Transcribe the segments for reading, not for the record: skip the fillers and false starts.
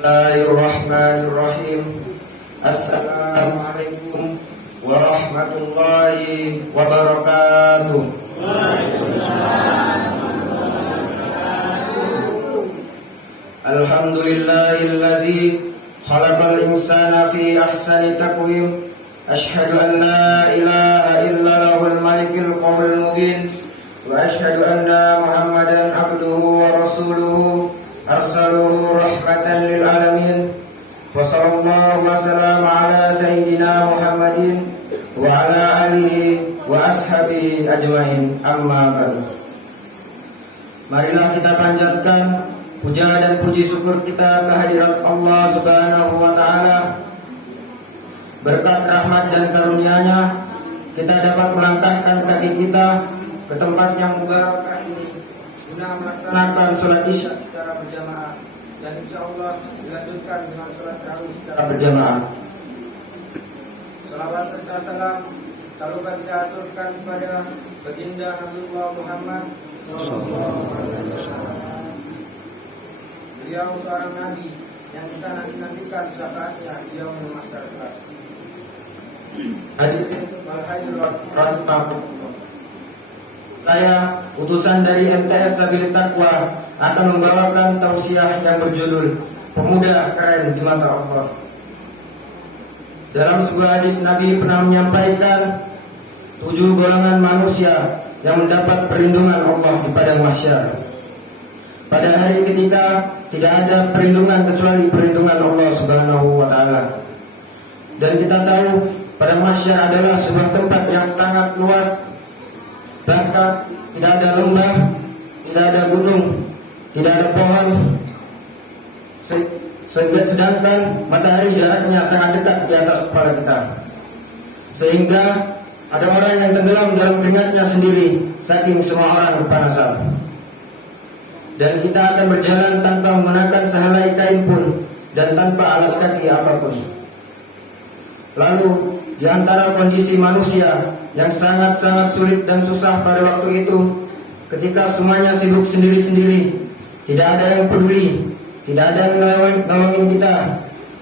Bismillahirrahmanirrahim. Assalamualaikum warahmatullahi wabarakatuh. Alhamdulillahilladzi khalaqal insana fi ahsani taqwim. Ashhadu an la ilaha illallahul malikul qawwil mubin. Wa ashhadu anna Muhammadan abduhu wa rasuluhu arsaluhu rahmatan lil alamin. Wa sallallahu wa sallam ala sayyidina Muhammadin wa ala alihi wa ashabihi ajmain. Amma ba'du. Marilah kita panjatkan puja dan puji syukur kita kehadirat Allah Subhanahu wa taala. Berkat rahmat dan karunia-Nya kita dapat melangkahkan kaki kita ke tempat yang mubarak ini guna melaksanakan sholat isya secara berjamaah, dan insyaallah dilanjutkan dengan sholat tarawih secara berjamaah. Salawat serta salam taruhkan kita aturkan kepada baginda Nabiullah Muhammad sallallahu alaihi wasallam. Beliau seorang nabi yang kita nantikan syafaatnya di yaumul mahsyar. Hadirin wal hadirat rahimakumullah. Saya, utusan dari MTS Sabilit Taqwa, akan membawakan tausiah yang berjudul Pemuda Keren di Mata Allah. Dalam sebuah hadis Nabi pernah menyampaikan 7 golongan manusia yang mendapat perlindungan Allah di padang mahsyar. Pada hari ketika tidak ada perlindungan kecuali perlindungan Allah Subhanahu wa taala. Dan kita tahu padang mahsyar adalah sebuah tempat yang sangat luas. Bahkan tidak ada lembah, tidak ada gunung, tidak ada pohon. Sedangkan matahari jaraknya sangat dekat di atas kepala kita. Sehingga ada orang yang tenggelam dalam keringatnya sendiri, saking semua orang kepanasan. Dan kita akan berjalan tanpa menggunakan sehelai kain pun dan tanpa alas kaki apapun. Lalu di antara kondisi manusia yang sangat-sangat sulit dan susah pada waktu itu, ketika semuanya sibuk sendiri-sendiri, tidak ada yang peduli, tidak ada yang nolongin kita.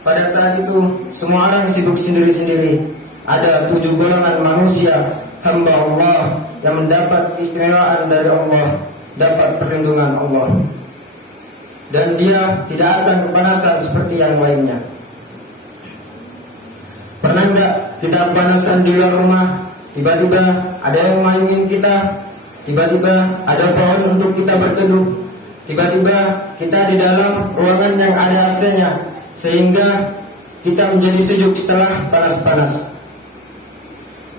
Pada saat itu semua orang sibuk sendiri-sendiri. Ada 7 golongan manusia, hamba Allah, yang mendapat istimewaan dari Allah, dapat perlindungan Allah, dan dia tidak akan kepanasan seperti yang lainnya. Pernah enggak kita kepanasan di luar rumah, tiba-tiba ada yang mainin kita, tiba-tiba ada pohon untuk kita berteduh, tiba-tiba kita di dalam ruangan yang ada AC-nya, sehingga kita menjadi sejuk setelah panas-panas.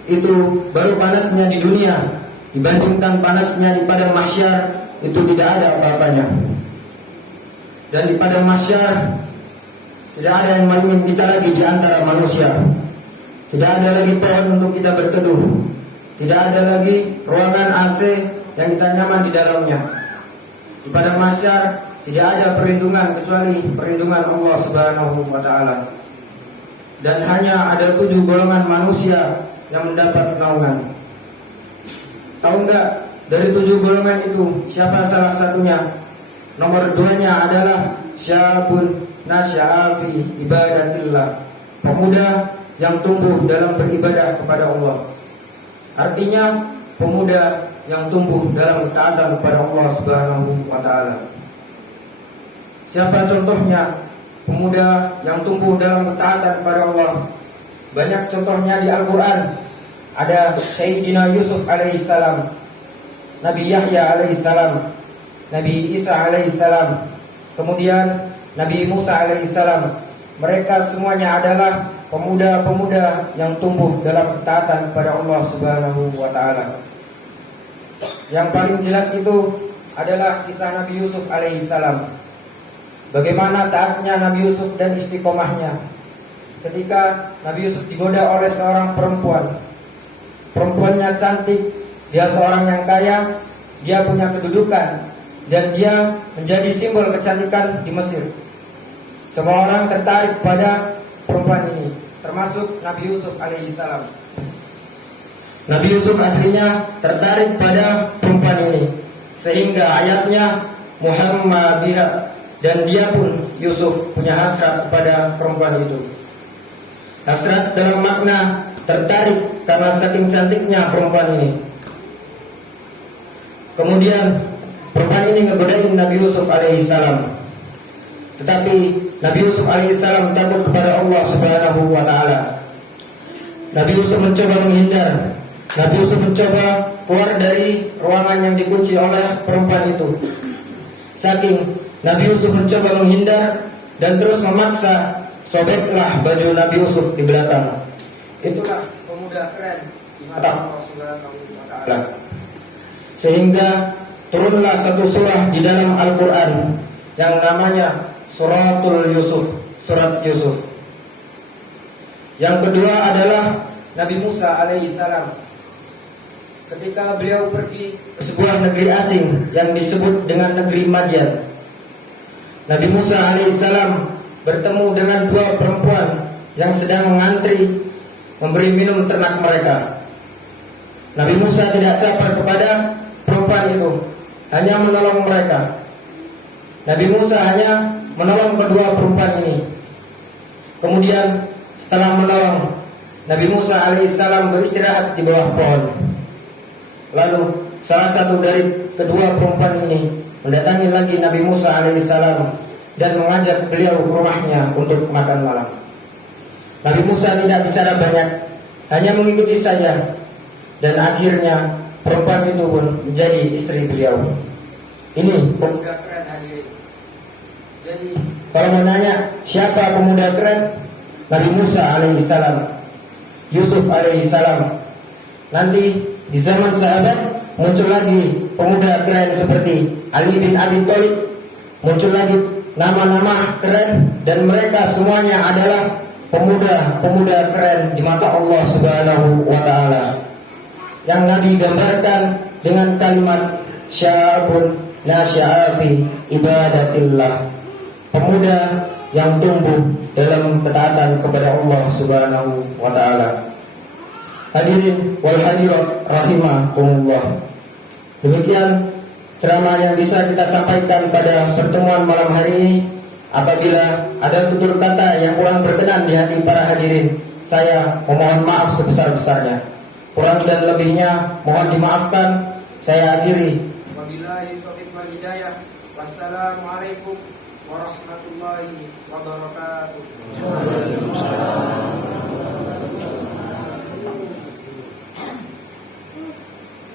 Itu baru panasnya di dunia. Dibandingkan panasnya di padang mahsyar, itu tidak ada apa-apanya. Dan di padang mahsyar tidak ada yang mainin kita lagi di antara manusia. Tidak ada lagi pohon untuk kita berteduh. Tidak ada lagi ruangan AC yang kita nyaman di dalamnya. Di padang mahsyar tidak ada perlindungan kecuali perlindungan Allah Subhanahu wa taala. Dan hanya ada 7 golongan manusia yang mendapat naungan. Tahu enggak dari 7 golongan itu siapa salah satunya? Nomor 2-nya adalah syabun nasya'a fi ibadatillah, pemuda yang tumbuh dalam beribadah kepada Allah. Artinya pemuda yang tumbuh dalam ketaatan kepada Allah Subhanahu wa taala. Siapa contohnya pemuda yang tumbuh dalam ketaatan kepada Allah? Banyak contohnya di Al-Qur'an. Ada Sayyidina Yusuf alaihissalam, Nabi Yahya alaihissalam, Nabi Isa alaihissalam, kemudian Nabi Musa alaihissalam. Mereka semuanya adalah pemuda-pemuda yang tumbuh dalam ketaatan kepada Allah Subhanahu wa taala. Yang paling jelas itu adalah kisah Nabi Yusuf alaihissalam. Bagaimana taatnya Nabi Yusuf dan istiqomahnya ketika Nabi Yusuf digoda oleh seorang perempuan. Perempuannya cantik, dia seorang yang kaya, dia punya kedudukan, dan dia menjadi simbol kecantikan di Mesir. Semua orang tertarik pada perempuan ini, termasuk Nabi Yusuf alaihissalam. Nabi Yusuf aslinya tertarik pada perempuan ini, sehingga ayatnya Muhammadiyah, dan dia pun Yusuf punya hasrat kepada perempuan itu. Hasrat dalam makna tertarik karena saking cantiknya perempuan ini. Kemudian perempuan ini ngegodain Nabi Yusuf alaihissalam. Tetapi Nabi Yusuf alaihissalam takut kepada Allah subhanahu wa ta'ala. Nabi Yusuf mencoba menghindar. Nabi Yusuf mencoba keluar dari ruangan yang dikunci oleh perempuan itu. Saking Nabi Yusuf mencoba menghindar dan terus memaksa, sobeklah baju Nabi Yusuf di belakang. Itulah pemuda keren di mata Allah subhanahu wa ta'ala. Sehingga turunlah satu surah di dalam Al-Quran yang namanya Suratul Yusuf, Surat Yusuf. Yang kedua adalah Nabi Musa alaihissalam. Ketika beliau pergi ke sebuah negeri asing yang disebut dengan negeri Madian, Nabi Musa alaihissalam bertemu dengan dua perempuan yang sedang mengantri memberi minum ternak mereka. Nabi Musa tidak caper kepada perempuan itu, hanya menolong mereka. Nabi Musa hanya menolong kedua perempuan ini. Kemudian setelah menolong, Nabi Musa alaihissalam beristirahat di bawah pohon. Lalu salah satu dari kedua perempuan ini mendatangi lagi Nabi Musa alaihissalam dan mengajak beliau ke rumahnya untuk makan malam. Nabi Musa tidak bicara banyak, hanya mengikuti saja. Dan akhirnya perempuan itu pun menjadi istri beliau. Ini pemuda keren hadirin. Jadi kalau mau nanya siapa pemuda keren, Nabi Musa alaihissalam, Yusuf alaihissalam. Nanti di zaman sahabat muncul lagi pemuda keren seperti Ali bin Abi Thalib, muncul lagi nama-nama keren, dan mereka semuanya adalah pemuda-pemuda keren di mata Allah subhanahu wa ta'ala, yang Nabi gambarkan dengan kalimat sya'abun nasya'a fi ibadatillah, pemuda yang tumbuh dalam ketaatan kepada Allah subhanahu wa ta'ala. Hadirin wal hadirat rahimakumullah. Demikian ceramah yang bisa kita sampaikan pada pertemuan malam hari ini. Apabila ada tutur kata yang kurang berkenan di hati para hadirin, saya memohon maaf sebesar-besarnya. Kurang dan lebihnya mohon dimaafkan. Saya akhiri. Wabillahi taufiq wal hidayah. Wassalamualaikum warahmatullahi wabarakatuh. Waalaikumsalam.